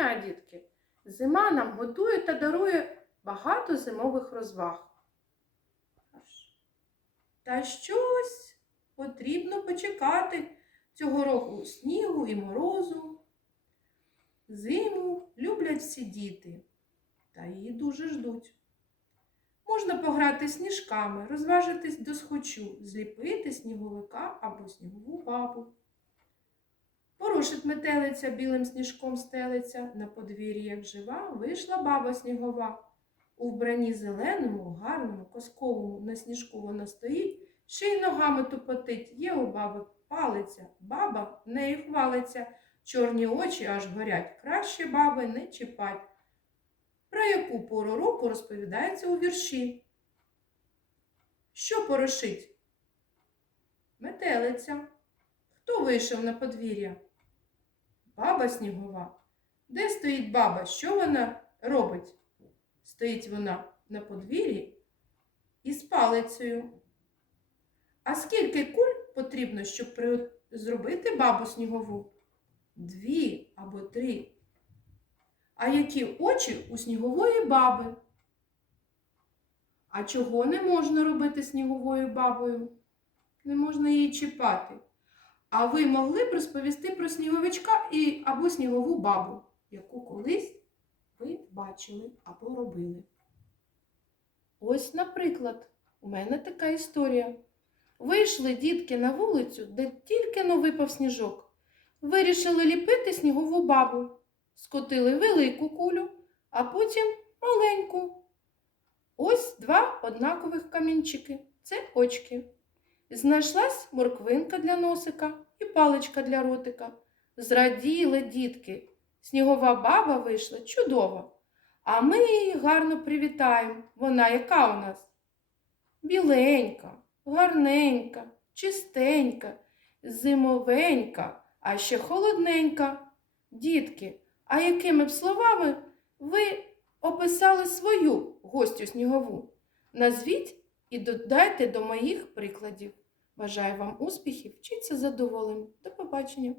дня, дітки! Зима нам готує та дарує багато зимових розваг. Та щось потрібно почекати цього року снігу і морозу. Зиму люблять всі діти, та її дуже ждуть. Можна пограти сніжками, розважитись до схочу, зліпити сніговика або снігову бабу. Порушить метелиця білим сніжком стелиться, на подвір'ї, як жива, вийшла баба снігова. У вбранні зеленому, гарному, казковому на сніжку вона стоїть, ще й ногами тупотить. Є у баби палиця, баба нею хвалиться, чорні очі аж горять. Краще баби не чіпать. Про яку пору року розповідається у вірші? Що порошить? Метелиця. Хто вийшов на подвір'я? Баба снігова. Де стоїть баба? Що вона робить? Стоїть вона на подвір'ї із палицею. А скільки куль потрібно, щоб при... зробити бабу снігову? Дві або три. А які очі у снігової баби? А чого не можна робити сніговою бабою? Не можна її чіпати. А ви могли б розповісти про сніговичка і або снігову бабу, яку колись ви бачили або робили. Ось, наприклад, у мене така історія. Вийшли дітки на вулицю, де тільки но випав сніжок. Вирішили ліпити снігову бабу. Скотили велику кулю, а потім маленьку. Ось два однакових камінчики це очки. Знайшлась морквинка для носика і паличка для ротика. Зраділи дітки. Снігова баба вийшла чудова. А ми її гарно привітаємо. Вона яка у нас? Біленька, гарненька, чистенька, зимовенька, а ще холодненька. Дітки, а якими б словами ви описали свою гостю снігову? Назвіть і додайте до моїх прикладів. Бажаю вам успіхів, вчіться задоволенням. До побачення!